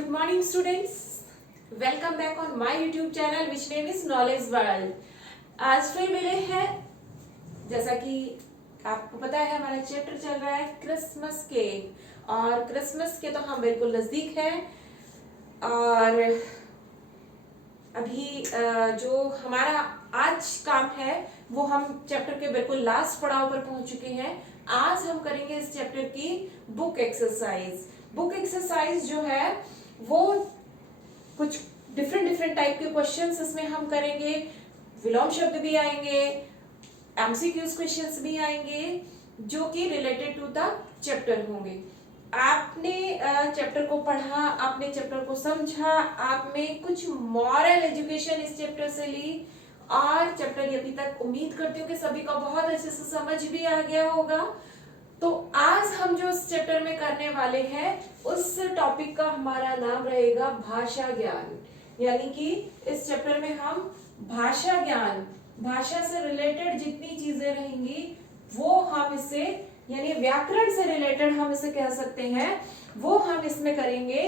Good morning students. Welcome back on my YouTube channel which name is Knowledge World. आज फिर मिले हैं, जैसा कि आपको पता है हमारा चैप्टर चल रहा है क्रिसमस केक और क्रिसमस के तो हम बिल्कुल नजदीक हैं और अभी जो हमारा आज काम है वो हम चैप्टर के बिल्कुल लास्ट पड़ाव पर पहुंच चुके हैं। आज हम करेंगे इस चैप्टर की बुक एक्सरसाइज। बुक एक्सरसाइज जो है वो कुछ डिफरेंट टाइप के क्वेश्चंस इसमें हम करेंगे, विलोम शब्द भी आएंगे, एमसीक्यूज क्वेश्चंस भी आएंगे जो कि रिलेटेड टू द चैप्टर होंगे। आपने चैप्टर को पढ़ा, आपने चैप्टर को समझा, आप में कुछ मॉरल एजुकेशन इस चैप्टर से ली और चैप्टर अभी तक उम्मीद करती हूँ कि सभी का बहुत अच्छे से समझ भी आ गया होगा। तो आज हम जो इस चैप्टर में करने वाले हैं उस टॉपिक का हमारा नाम रहेगा भाषा ज्ञान, यानी कि इस चैप्टर में हम भाषा ज्ञान, भाषा से रिलेटेड जितनी चीजें रहेंगी वो हम इससे यानी व्याकरण से रिलेटेड हम इसे कह सकते हैं वो हम इसमें करेंगे।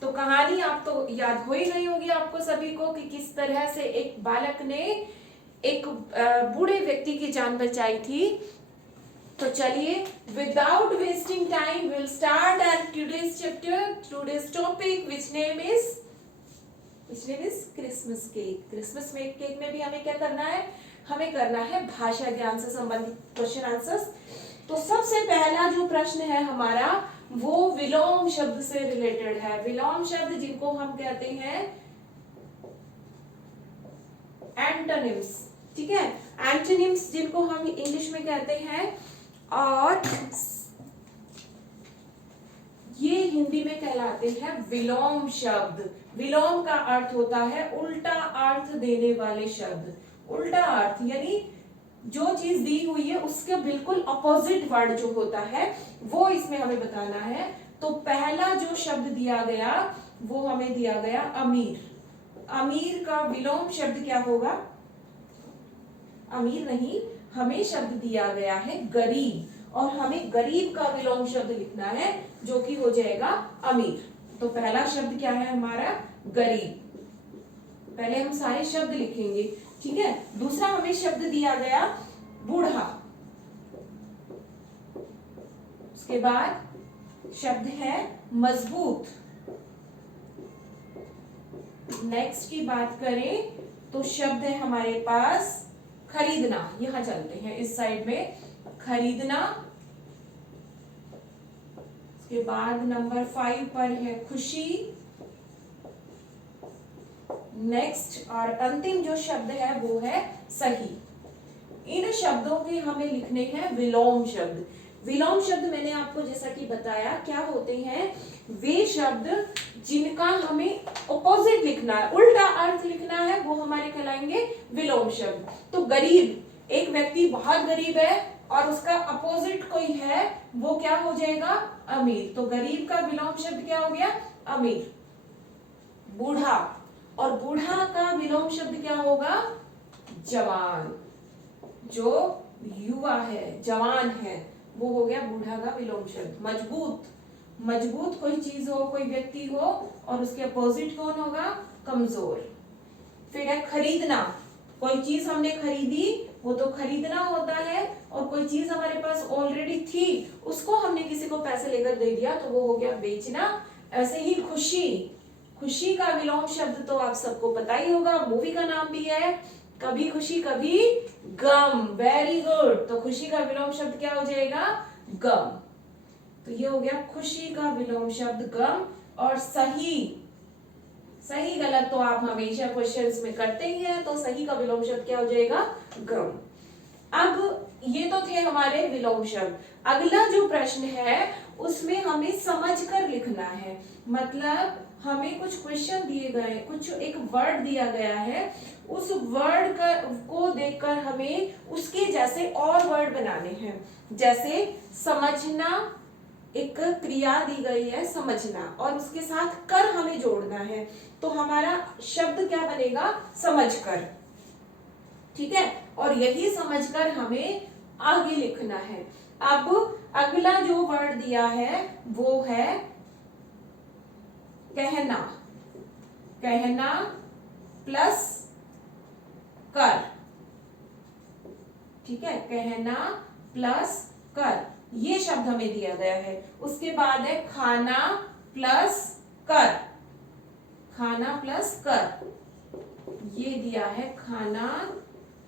तो कहानी आप तो याद हो ही गई होगी आपको सभी को कि किस तरह से एक बालक ने एक बूढ़े व्यक्ति की जान बचाई थी। तो चलिए without wasting time will start our today's chapter, today's topic which name is Christmas cake. Christmas cake में भी हमें क्या करना है, हमें करना है भाषा ज्ञान से संबंधित क्वेश्चन आंसर्स। तो सबसे पहला जो प्रश्न है हमारा वो विलोम शब्द से रिलेटेड है। विलोम शब्द जिनको हम कहते हैं एंटोनिम्स, ठीक है, एंटोनिम्स जिनको हम इंग्लिश में कहते हैं और ये हिंदी में कहलाते हैं विलोम शब्द। विलोम का अर्थ होता है उल्टा अर्थ देने वाले शब्द। उल्टा अर्थ यानी जो चीज दी हुई है उसके बिल्कुल अपोजिट वर्ड जो होता है वो इसमें हमें बताना है। तो पहला जो शब्द दिया गया वो हमें दिया गया अमीर। अमीर का विलोम शब्द क्या होगा? अमीर नहीं, हमें शब्द दिया गया है गरीब और हमें गरीब का विलोम शब्द लिखना है जो कि हो जाएगा अमीर। तो पहला शब्द क्या है हमारा? गरीब। पहले हम सारे शब्द लिखेंगे, ठीक है। दूसरा हमें शब्द दिया गया बूढ़ा। उसके बाद शब्द है मजबूत। नेक्स्ट की बात करें तो शब्द है हमारे पास खरीदना। यहां चलते हैं इस साइड में, खरीदना। उसके बाद नंबर 5 पर है खुशी। नेक्स्ट और अंतिम जो शब्द है वो है सही। इन शब्दों के हमें लिखने हैं विलोम शब्द। विलोम शब्द मैंने आपको जैसा कि बताया क्या होते हैं, वे शब्द जिनका हमें ऑपोजिट लिखना है, उल्टा अर्थ लिखना है, वो हमारे कहलाएंगे विलोम शब्द। तो गरीब, एक व्यक्ति बहुत गरीब है और उसका अपोजिट कोई है वो क्या हो जाएगा? अमीर। तो गरीब का विलोम शब्द क्या हो गया? अमीर। बूढ़ा, और बूढ़ा का विलोम शब्द क्या होगा? जवान। जो युवा है, जवान है, वो हो गया बूढ़ा का विलोम शब्द। मजबूत, मजबूत कोई चीज हो, कोई व्यक्ति हो और उसके अपोजिट कौन होगा? कमजोर। फिर है खरीदना, कोई चीज हमने खरीदी वो तो खरीदना होता है, और कोई चीज हमारे पास ऑलरेडी थी उसको हमने किसी को पैसे लेकर दे दिया तो वो हो गया बेचना। ऐसे ही खुशी, खुशी का विलोम शब्द तो आप सबको पता ही होगा, मूवी का नाम भी है, कभी खुशी कभी गम। Very good. तो खुशी का विलोम शब्द क्या हो जाएगा? गम। तो ये हो गया खुशी का विलोम शब्द गम। और सही, सही गलत तो आप हमेशा क्वेश्चंस में करते ही हैं, तो सही का विलोम शब्द क्या हो जाएगा? गम। अब ये तो थे हमारे विलोम शब्द। अगला जो प्रश्न है उसमें हमें समझकर लिखना है। मतलब हमें कुछ क्वेश्चन दिए गए, कुछ एक वर्ड दिया गया है, उस वर्ड को देखकर हमें उसके जैसे और वर्ड बनाने हैं। जैसे समझना, एक क्रिया दी गई है समझना और उसके साथ कर हमें जोड़ना है, तो हमारा शब्द क्या बनेगा? समझकर, ठीक है। और यही समझकर हमें आगे लिखना है। अब अगला जो वर्ड दिया है वो है कहना, कहना प्लस कर, ठीक है, कहना प्लस कर, ये शब्द हमें दिया गया है। उसके बाद है खाना प्लस कर, खाना प्लस कर, ये दिया है खाना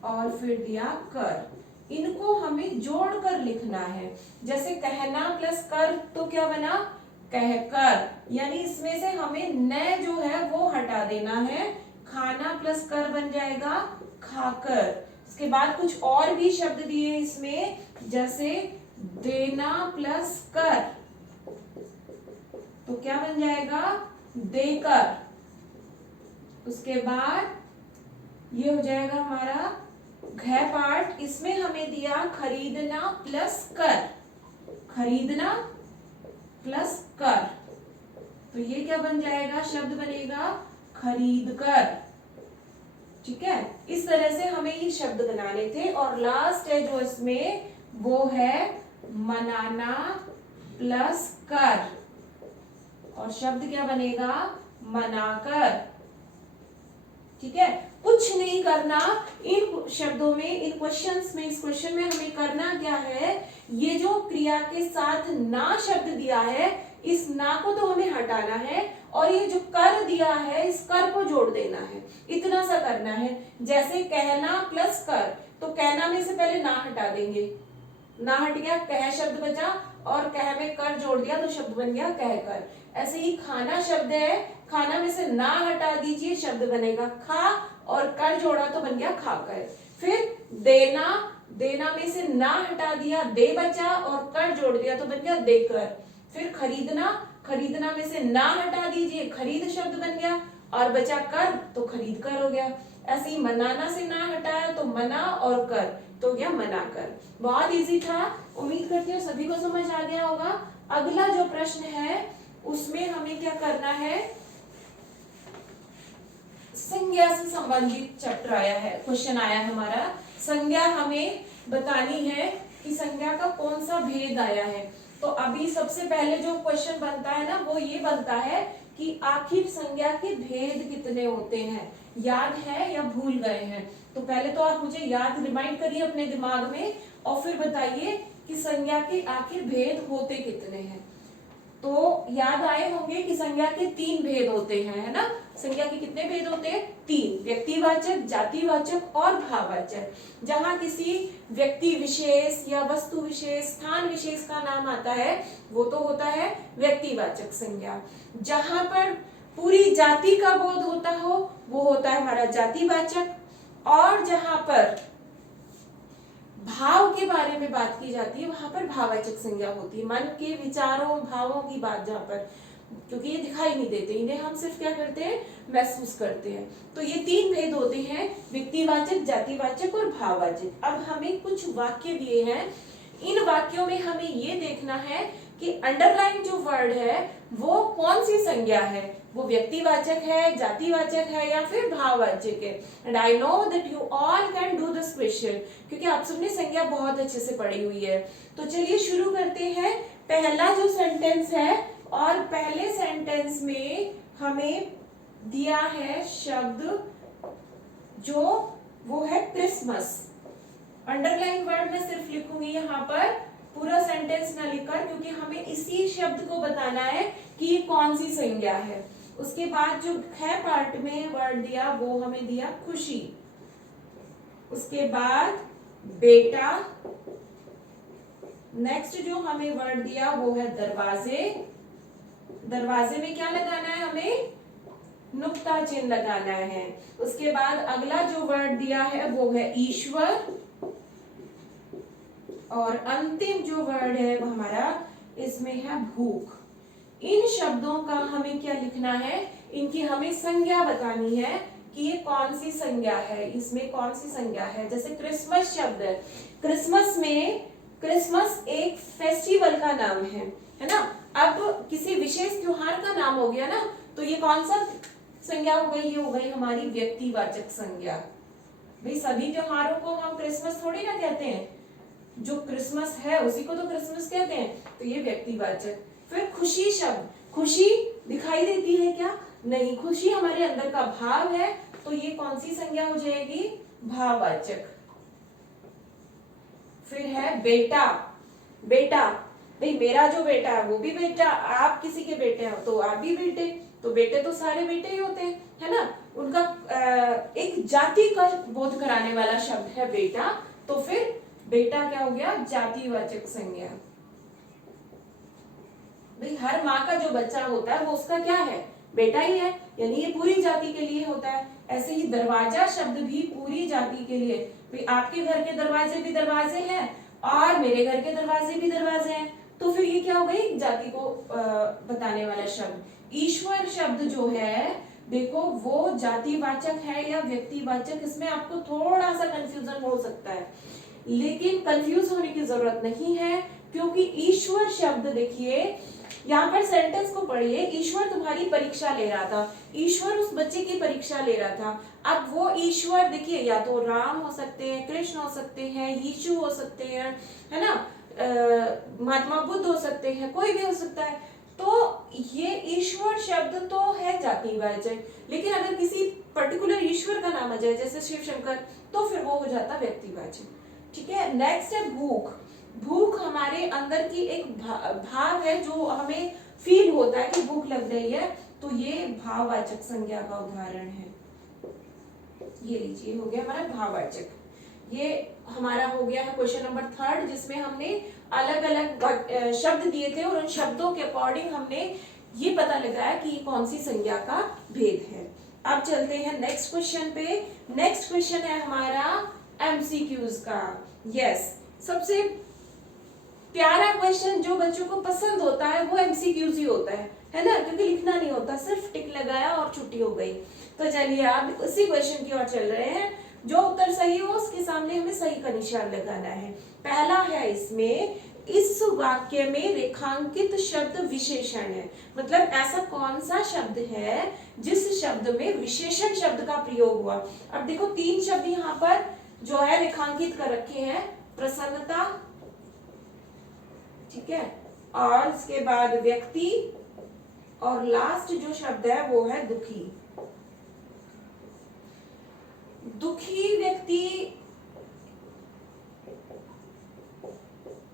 और फिर दिया कर, इनको हमें जोड़कर लिखना है। जैसे कहना प्लस कर तो क्या बना, कहकर, यानी इसमें से हमें न जो है वो हटा देना है, खाना प्लस कर बन जाएगा खाकर। इसके बाद कुछ और भी शब्द दिए इसमें, जैसे देना प्लस कर तो क्या बन जाएगा, देकर। उसके बाद ये हो जाएगा हमारा घ पार्ट, इसमें हमें दिया खरीदना प्लस कर, खरीदना प्लस कर, तो ये क्या बन जाएगा, शब्द बनेगा खरीद कर, ठीक है। इस तरह से हमें ये शब्द बनाने थे। और लास्ट है जो इसमें वो है मनाना प्लस कर, और शब्द क्या बनेगा, मनाकर, ठीक है। कुछ नहीं करना इन शब्दों में, इन क्वेश्चंस में, इस क्वेश्चन में हमें करना क्या है, ये जो क्रिया के साथ ना शब्द दिया है, इस ना को तो हमें हटाना है, और ये जो कर दिया है इस कर को जोड़ देना है, इतना सा करना है। जैसे कहना प्लस कर, तो कहना में से पहले ना हटा देंगे, ना हट गया, कह शब्द बचा, और कह में कर जोड़ दिया तो शब्द बन गया कहकर। ऐसे ही खाना शब्द है, खाना में से ना हटा दीजिए, शब्द बनेगा खा, और कर जोड़ा तो बन गया खाकर। फिर देना, देना में से ना हटा दिया, दे बचा, और कर जोड़ दिया तो बन गया देकर। फिर खरीदना, खरीदना में से ना हटा दीजिए, खरीद शब्द बन गया, और बचा कर तो खरीद कर हो गया। ऐसे ही मनाना से ना हटाया तो मना, और कर तो गया मना कर। बहुत इजी था, उम्मीद करती हूँ सभी को समझ आ गया होगा। अगला जो प्रश्न है उसमें हमें क्या करना है, संज्ञा से संबंधित चैप्टर आया है, क्वेश्चन आया है हमारा। संज्ञा हमें बतानी है कि संज्ञा का कौन सा भेद आया है। तो अभी सबसे पहले जो क्वेश्चन बनता है ना, वो ये बनता है कि आखिर संज्ञा के भेद कितने होते हैं, याद है या भूल गए हैं। तो पहले तो आप मुझे याद रिमाइंड करिए अपने दिमाग में, और फिर बताइए कि संज्ञा के आखिर भेद होते कितने हैं। तो याद आए होंगे कि संज्ञा के 3 भेद होते हैं, है ना। संज्ञा के कितने भेद होते हैं, 3, व्यक्तिवाचक, जातिवाचक और भाववाचक। जहां किसी व्यक्ति विशेष या वस्तु विशेष, स्थान विशेष का नाम आता है वो तो होता है व्यक्तिवाचक संज्ञा। जहां पर पूरी जाति का बोध होता हो वो होता है हमारा जातिवाचक, और जहां पर भाव के बारे में बात की जाती है वहां पर भाववाचक संज्ञा होती है। मन के विचारों भावों की बात जहां पर, क्योंकि ये दिखाई नहीं देते, इन्हें हम सिर्फ क्या करते हैं, महसूस करते हैं। तो ये 3 भेद होते हैं, व्यक्तिवाचक, जातिवाचक और भाववाचक। अब हमें कुछ वाक्य दिए हैं, इन वाक्यों में हमें ये देखना है कि अंडरलाइन जो वर्ड है वो कौन सी संज्ञा है, वो व्यक्तिवाचक है, जातिवाचक है या फिर भाववाचक है। And I know that you all can do this question, क्योंकि आप सबने संज्ञा बहुत अच्छे से पढ़ी हुई है। तो चलिए शुरू करते हैं। पहला जो सेंटेंस है, और पहले सेंटेंस में हमें दिया है शब्द जो वो है क्रिसमस। अंडरलाइन वर्ड में सिर्फ लिखूंगी यहाँ पर, पूरा सेंटेंस ना लिखकर, क्योंकि हमें इसी शब्द को बताना है कि ये कौन सी संज्ञा है। उसके बाद जो है पार्ट में वर्ड दिया वो हमें दिया खुशी। उसके बाद बेटा। नेक्स्ट जो हमें वर्ड दिया वो है दरवाजे। दरवाजे में क्या लगाना है, हमें नुक्ता चिन्ह लगाना है। उसके बाद अगला जो वर्ड दिया है वो है ईश्वर, और अंतिम जो वर्ड है वो हमारा इसमें है भूख। इन शब्दों का हमें क्या लिखना है, इनकी हमें संज्ञा बतानी है कि ये कौन सी संज्ञा है, इसमें कौन सी संज्ञा है। जैसे क्रिसमस शब्द है, क्रिसमस में, क्रिसमस एक फेस्टिवल का नाम है ना। अब किसी विशेष त्योहार का नाम हो गया ना, तो ये कौन सा संज्ञा हो गई, ये हो गई हमारी व्यक्तिवाचक संज्ञा। भाई सभी त्योहारों को हम क्रिसमस थोड़ी ना कहते हैं, जो क्रिसमस है उसी को तो क्रिसमस कहते हैं, तो ये व्यक्तिवाचक। फिर खुशी शब्द, खुशी दिखाई देती है क्या? नहीं, खुशी हमारे अंदर का भाव है, तो ये कौन सी संज्ञा हो जाएगी? भाववाचक। फिर है बेटा। बेटा, भाई मेरा जो बेटा है वो भी बेटा, आप किसी के बेटे हो तो आप भी बेटे, तो बेटे तो सारे बेटे ही होते हैं, है ना। उनका एक जाति का बोध कराने वाला शब्द है बेटा, तो फिर बेटा क्या हो गया? जातिवाचक संज्ञा। भाई हर माँ का जो बच्चा होता है वो उसका क्या है? बेटा ही है, यानी ये पूरी जाति के लिए होता है। ऐसे ही दरवाजा शब्द भी पूरी जाति के लिए, भाई आपके घर के दरवाजे भी दरवाजे हैं और मेरे घर के दरवाजे भी दरवाजे हैं, तो फिर ये क्या हो गई? जाति को बताने वाला शब्द। ईश्वर शब्द जो है देखो वो जातिवाचक है या व्यक्तिवाचक, इसमें आपको थोड़ा सा कंफ्यूजन हो सकता है, लेकिन कंफ्यूज होने की जरूरत नहीं है, क्योंकि ईश्वर शब्द देखिए यहाँ पर सेंटेंस को पढ़िए, ईश्वर तुम्हारी परीक्षा ले रहा था, ईश्वर उस बच्चे की परीक्षा ले रहा था। अब वो ईश्वर देखिए या तो राम हो सकते हैं, कृष्ण हो सकते हैं, यीशु हो सकते हैं, है ना, महात्मा बुद्ध हो सकते हैं, कोई भी हो सकता है। तो ये ईश्वर शब्द तो है जातिवाचक, लेकिन अगर किसी पर्टिकुलर ईश्वर का नाम आ जाए जैसे शिव शंकर, तो फिर वो हो जाता व्यक्तिवाचक। ठीक है, नेक्स्ट है भूख। भूख हमारे अंदर की एक भाव है जो हमें फील होता है कि भूख लग रही है, तो ये भाववाचक संज्ञा का उदाहरण है। ये लीजिए हो गया हमारा भाववाचक। ये हमारा हो गया है क्वेश्चन नंबर 3, जिसमें हमने अलग अलग शब्द दिए थे और उन शब्दों के अकॉर्डिंग हमने ये पता लगाया कि कौन सी संज्ञा का भेद है। अब चलते हैं नेक्स्ट क्वेश्चन पे। नेक्स्ट क्वेश्चन है हमारा एमसीक्यूज का। यस, सबसे प्यारा क्वेश्चन जो बच्चों को पसंद होता है वो एमसीक्यूज ही होता है ना, क्योंकि लिखना नहीं होता, सिर्फ टिक लगाया और छुट्टी हो गई। तो चलिए आप उसी क्वेश्चन की ओर चल रहे हैं। जो उत्तर सही हो उसके सामने हमें सही का निशान लगाना है। पहला है इसमें, इस वाक्य में रेखांकित शब्द विशेषण है, मतलब ऐसा कौन सा शब्द है जिस शब्द में विशेषण शब्द का प्रयोग हुआ। अब देखो 3 शब्द यहाँ पर जो है रेखांकित कर रखे हैं, प्रसन्नता, ठीक है, और इसके बाद व्यक्ति, और लास्ट जो शब्द है वो है दुखी। दुखी व्यक्ति,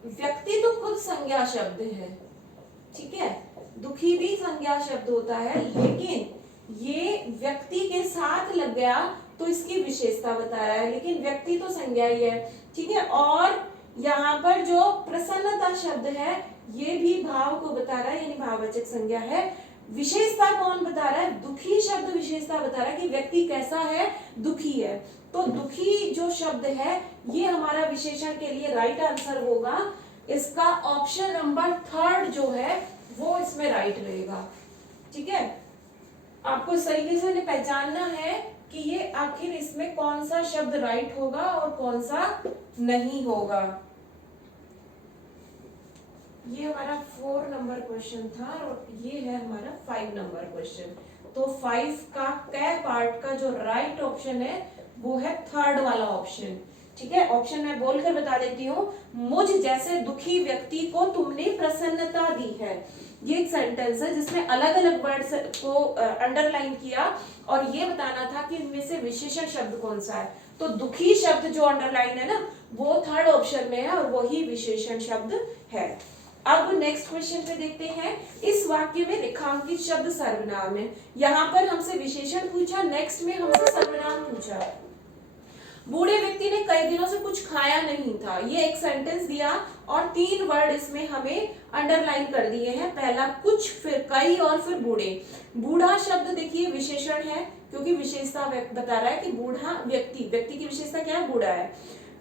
व्यक्ति तो खुद संज्ञा शब्द है, ठीक है, दुखी भी संज्ञा शब्द होता है, लेकिन ये व्यक्ति के साथ लग गया तो इसकी विशेषता बता रहा है, लेकिन व्यक्ति तो संज्ञा ही है, ठीक है। और यहाँ पर जो प्रसन्नता शब्द है ये भी भाव को बता रहा है, यानी भाववाचक संज्ञा है। विशेषता कौन बता रहा है? दुखी शब्द विशेषता बता रहा है कि व्यक्ति कैसा है, दुखी है। तो दुखी जो शब्द है ये हमारा विशेषण के लिए राइट आंसर होगा। इसका ऑप्शन नंबर 3 जो है वो इसमें राइट रहेगा, ठीक है। आपको इस तरीके से पहचानना है कि ये आखिर इसमें कौन सा शब्द राइट होगा और कौन सा नहीं होगा। ये हमारा 4 नंबर क्वेश्चन था और ये है हमारा 5 नंबर क्वेश्चन। तो 5 का कै पार्ट का जो राइट ऑप्शन है वो है 3rd वाला ऑप्शन, ठीक है। ऑप्शन मैं बोलकर बता देती हूँ। मुझ जैसे दुखी व्यक्ति को तुमने प्रसन्नता दी है, ये एक सेंटेंस है जिसमें अलग अलग वर्ड्स को अंडरलाइन किया और ये बताना था कि इनमें से विशेषण शब्द कौन सा है। तो दुखी शब्द जो अंडरलाइन है ना वो 3rd ऑप्शन में है और वही विशेषण शब्द है। अब नेक्स्ट क्वेश्चन पे देखते हैं। इस वाक्य में रेखांकित शब्द सर्वनाम है। यहाँ पर हमसे विशेषण पूछा, नेक्स्ट में हमसे सर्वनाम पूछा। बूढ़े व्यक्ति ने कई दिनों से कुछ खाया नहीं था, ये एक सेंटेंस दिया और 3 वर्ड इसमें हमें अंडरलाइन कर दिए हैं। पहला कुछ, फिर कई और फिर बूढ़े। बूढ़ा शब्द देखिए विशेषण है क्योंकि विशेषता बता रहा है कि बूढ़ा व्यक्ति, व्यक्ति की विशेषता क्या है? बूढ़ा है।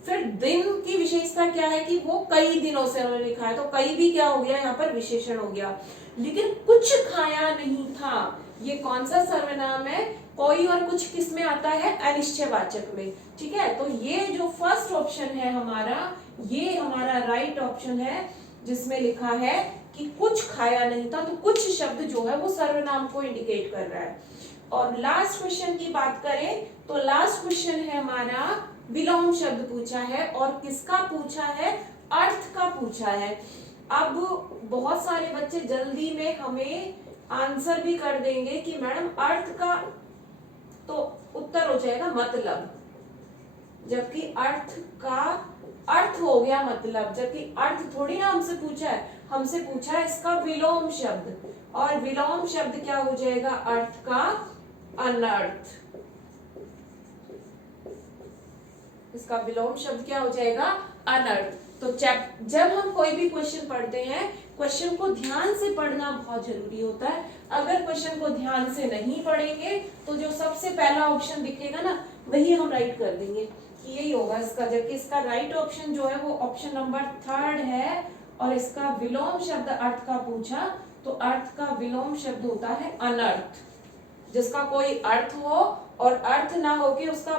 फिर दिन की विशेषता क्या है कि वो कई दिनों से उन्होंने लिखा है, तो कई भी क्या हो गया यहाँ पर? विशेषण हो गया। लेकिन कुछ खाया नहीं था, ये कौन सा सर्वनाम है? कोई और कुछ किस में आता है? अनिश्चयवाचक में, ठीक है। तो ये जो फर्स्ट ऑप्शन है हमारा, ये हमारा राइट ऑप्शन है जिसमें लिखा है कि कुछ खाया नहीं था। तो कुछ शब्द जो है वो सर्वनाम को इंडिकेट कर रहा है। और लास्ट क्वेश्चन की बात करें तो लास्ट क्वेश्चन है हमारा विलोम शब्द पूछा है और किसका पूछा है? अर्थ का पूछा है। अब बहुत सारे बच्चे जल्दी में हमें आंसर भी कर देंगे कि मैडम अर्थ का तो उत्तर हो जाएगा मतलब, जबकि अर्थ का अर्थ हो गया मतलब, जबकि अर्थ थोड़ी ना हमसे पूछा है, हमसे पूछा है इसका विलोम शब्द, और विलोम शब्द क्या हो जाएगा अर्थ का अनर्थ। इसका विलोम शब्द क्या हो जाएगा अनर्थ। तो जब हम कोई भी क्वेश्चन पढ़ते हैं, क्वेश्चन को ध्यान से पढ़ना बहुत जरूरी होता है। अगर क्वेश्चन को ध्यान से नहीं पढ़ेंगे तो जो सबसे पहला ऑप्शन दिखेगा ना वही हम राइट कर देंगे कि यही होगा इसका, जबकि इसका राइट ऑप्शन जो है वो ऑप्शन नंबर 3 है। और इसका विलोम शब्द अर्थ का पूछा तो अर्थ का विलोम शब्द होता है अनर्थ, जिसका कोई अर्थ हो और अर्थ ना हो कि उसका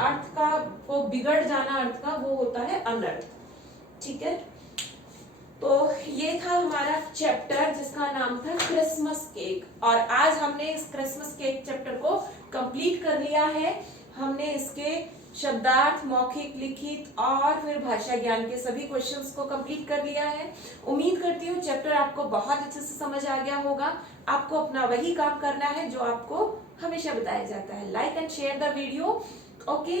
अर्थ का को बिगड़ जाना अर्थ का, वो होता है अनर्थ। ठीक है, तो ये था हमारा चैप्टर जिसका नाम था क्रिसमस केक, और आज हमने इस क्रिसमस केक चैप्टर को कंप्लीट कर लिया है। हमने इसके शब्दार्थ, मौखिक, लिखित और फिर भाषा ज्ञान के सभी क्वेश्चंस को कंप्लीट कर लिया है। उम्मीद करती हूँ चैप्टर आपको बहुत अच्छे से समझ आ गया होगा। आपको अपना वही काम करना है जो आपको हमेशा बताया जाता है, like and share the video. Okay,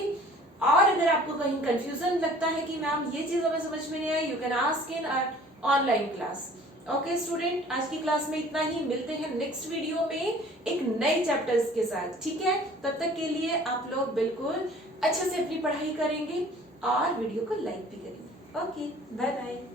और अगर आपको कहीं कंफ्यूजन लगता है कि मैम ये चीज हमें समझ में नहीं आई, you can ask in online class. Okay student, आज की क्लास में इतना ही। मिलते हैं नेक्स्ट वीडियो में एक नए चैप्टर्स के साथ। ठीक है, तब तक के लिए आप लोग बिल्कुल अच्छे से अपनी पढ़ाई करेंगे और वीडियो को लाइक भी करेंगे। Okay, bye bye.